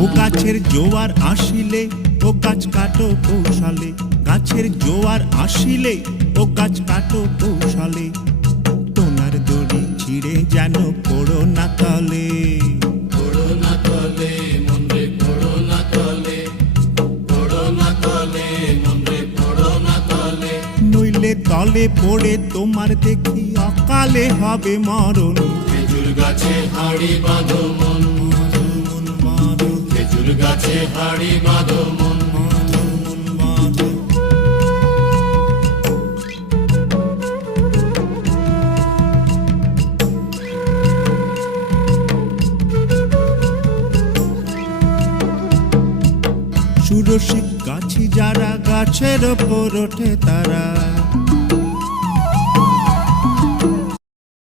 ও গাছের জোয়ার আসিলে, ও গাছ কাটো কৌশালে। গাছের জোয়ার আসিলে, ও গাছ কাটো কৌশালে। তোনার দড়ি ছিঁড়ে যেন পড়ো না তলে। তলে পড়ে তোমার দেখি অকালে হবে মরণ। খেজুর গাছে হাড়ি বাঁধো মন। মন মাধো খেজুর গাছে হাড়ি বাঁধো মন। সুরসিক গাছি যারা গাছের ওপর ওঠে তারা